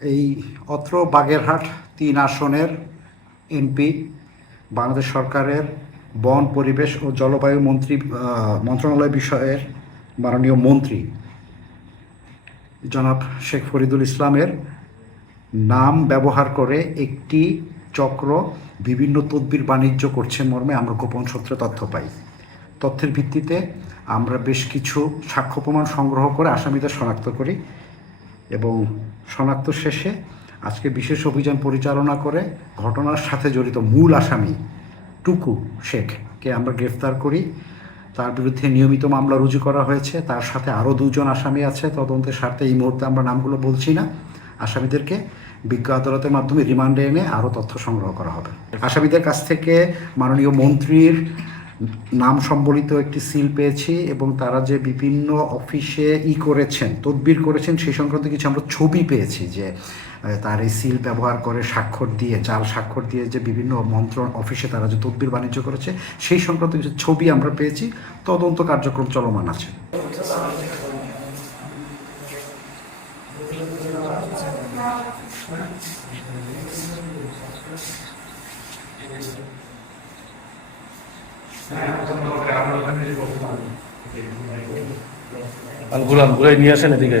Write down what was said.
এই অত্র বাগেরহাট ৩ আসনের এমপি, বাংলাদেশ সরকারের বন, পরিবেশ ও জলবায়ু মন্ত্রণালয় বিষয়ের মাননীয় মন্ত্রী জনাব শেখ ফরিদুল ইসলামের নাম ব্যবহার করে একটি চক্র বিভিন্ন তদবির বাণিজ্য করছে মর্মে আমরা গোপন সূত্রে তথ্য পাই। তথ্যের ভিত্তিতে আমরা বেশ কিছু সাক্ষ্য প্রমাণ সংগ্রহ করে আসামিদের শনাক্ত করি এবং শনাক্ত শেষে আজকে বিশেষ অভিযান পরিচালনা করে ঘটনার সাথে জড়িত মূল আসামি টুকু শেখকে আমরা গ্রেফতার করি। তার বিরুদ্ধে নিয়মিত মামলা রুজু করা হয়েছে। তার সাথে আরও 2 জন আসামি আছে। তদন্তের স্বার্থে এই মুহূর্তে আমরা নামগুলো বলছি না। আসামিদেরকে বিজ্ঞ আদালতের মাধ্যমে রিমান্ডে এনে আরও তথ্য সংগ্রহ করা হবে। আসামিদের কাছ থেকে মাননীয় মন্ত্রীর নাম সম্বলিত একটি সিল পেয়েছি এবং তারা যে বিভিন্ন অফিসে করেছেন, তদবির করেছেন, সেই সংক্রান্ত কিছু আমরা ছবি পেয়েছি যে তার এই সিল ব্যবহার করে স্বাক্ষর দিয়ে, জাল স্বাক্ষর দিয়ে যে বিভিন্ন অফিসে তারা যে তদবির বাণিজ্য করেছে সেই সংক্রান্ত কিছু ছবি আমরা পেয়েছি। তদন্ত কার্যক্রম চলমান আছে। ঘুরান ঘুরাই নিয়ে আসেন এদিকে।